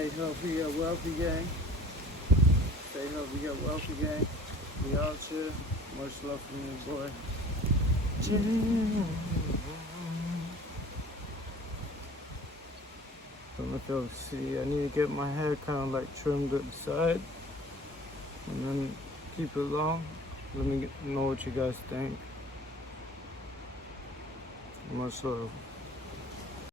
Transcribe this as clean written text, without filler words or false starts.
Stay healthy, get wealthy, gang. Stay healthy, get wealthy, gang. We out here. Much love from your boy. I'm gonna go see. I need to get my hair kind of like trimmed at the side and then keep it long. Let me know what you guys think. Much love.